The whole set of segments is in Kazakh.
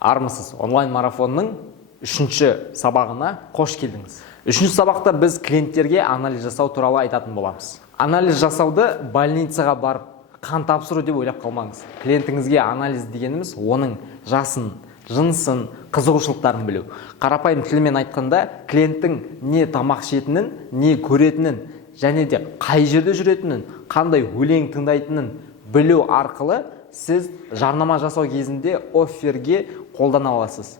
Армысыз, онлайн марафонның үшінші сабағына қош келдіңіз. Үшінші сабақта біз клиенттерге анализ жасау туралы айтатын боламыз. Анализ жасауды больницаға барып қан тапсыру деп ойлап қалмаңыз. Клиентіңізге анализ дегеніміз оның жасын, жынысын, қызығушылықтарын білу. Қарапайым тілмен айтқанда, клиенттің не тамақ ішетінін, не көретінін, және де қай жерде жүретінін, қандай өлең тыңдайтынын білу арқылы сіз жарнама жасау кезінде офферге қолдана аласыз.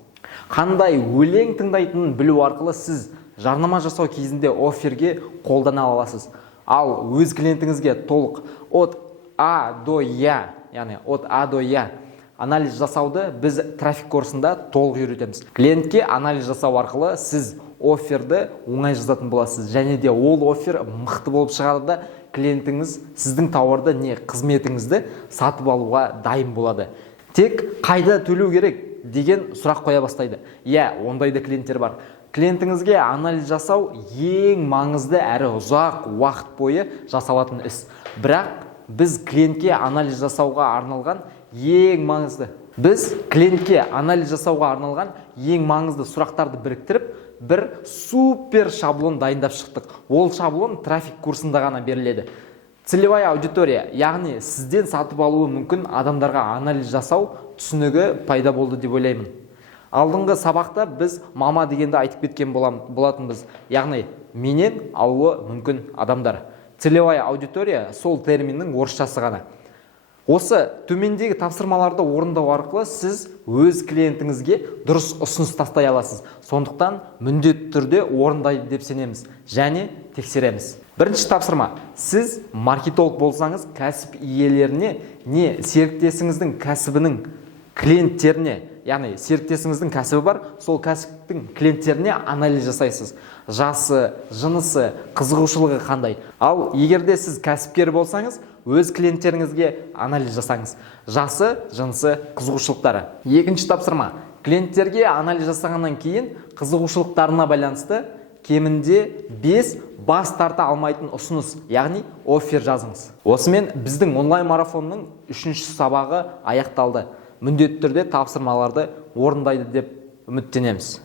Қандай өлең тыңдайтынын білу арқылы сіз жарнама жасау кезінде офферге қолдана аласыз. Ал өз клиентіңізге толық от А до Я, яғни от А до Я анализ жасауды біз трафик курсында толық үйретеміз. Клиентке анализ жасау арқылы сіз офферді оңай жазатын боласыз, және де ол оффер мықты болып шығады да клиентіңіз сіздің тауарды не қызметіңізді сатып алуға дайын болады. Тек қайда төлеу керек деген сұрақ қоя бастайды. Ондай да клиенттер бар. Клиентіңізге анализ жасау ең маңызды әрі ұзақ уақыт бойы жасалатын іс. Бірақ біз клиентке анализ жасауға арналған ең маңызды сұрақтарды біріктіріп, бір супер шаблон дайындап шықтық. Ол шаблон трафик курсында ғана беріледі. Целевая аудитория, яғни сізден сатып алуы мүмкін адамдарға анализ жасау түсінігі пайда болды деп ойлаймын. Алдыңғы сабақта біз мама дегенді айтып кеткен болатынбыз. Яғни менен алуы мүмкін адамдар. Целевая аудитория сол терминнің орысшасы ғана. Осы төмендегі тапсырмаларды орындау арқылы сіз өз клиентіңізге дұрыс ұсыныс тастай аласыз. Сондықтан міндетті түрде орындайды деп сенеміз және тексереміз. Бірінші тапсырма. Сіз маркетолог болсаңыз, кәсіп иелеріне не серіктесіңіздің кәсібінің клиенттеріне, яғни серіктесіңіздің кәсібі бар, сол кәсіптің клиенттеріне анализ жасайсыз. Жасы, жынысы, қызығушылығы қандай. Ал егерде сіз кәсіпкер болсаңыз, өз клиенттеріңізге анализ жасаңыз. Жасы, жынысы, қызығушылықтары. Екінші тапсырма. Клиенттерге анализ жасағаннан кейін қызығушылықтарына байланысты кемінде 5 бас тарта алмайтын ұсыныс, яғни оффер жазыңыз. Осымен біздің онлайн марафонның үшінші сабағы аяқталды. Міндетті түрде тапсырмаларды орындайды деп үміттенеміз.